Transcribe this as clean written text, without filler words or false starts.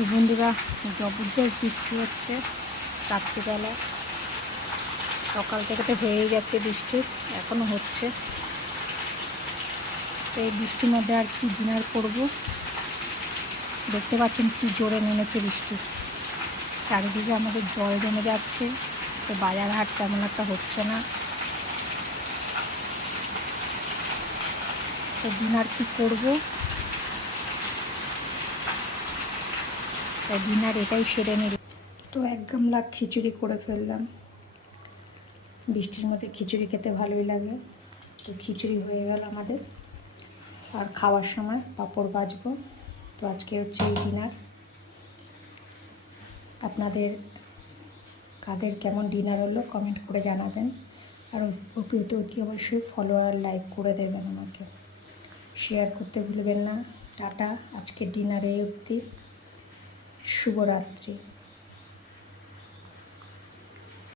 তো বন্ধুরা, জবরদস্ত বৃষ্টি হচ্ছে রাত্রিবেলা। সকাল থেকে তো হয়েই যাচ্ছে বৃষ্টি, এখনও হচ্ছে। তো এই বৃষ্টির মধ্যে আর কি ডিনার করব। দেখতে পাচ্ছেন কি জোরে নেমেছে বৃষ্টি, চারিদিকে আমাদের জল জমে যাচ্ছে। তো বাজার হাট তেমন একটা হচ্ছে না। তো ডিনার কি করব, তাই ডিনার এটাই সেরে নিল। তো এক গামলা খিচুড়ি করে ফেললাম। বৃষ্টির মধ্যে খিচুড়ি খেতে ভালোই লাগে। তো খিচুড়ি হয়ে গেল আমাদের। আর খাওয়ার সময় পাঁপড় ভাজবো। তো আজকে হচ্ছে এই ডিনার। আপনাদের কাদের কেমন ডিনার হলো কমেন্ট করে জানাবেন। আর অতি অবশ্যই ফলো আর লাইক করে দেবেন, আমাকে শেয়ার করতে ভুলবেন না। টাটা, আজকের ডিনারে অবধি, শুভরাত্রি।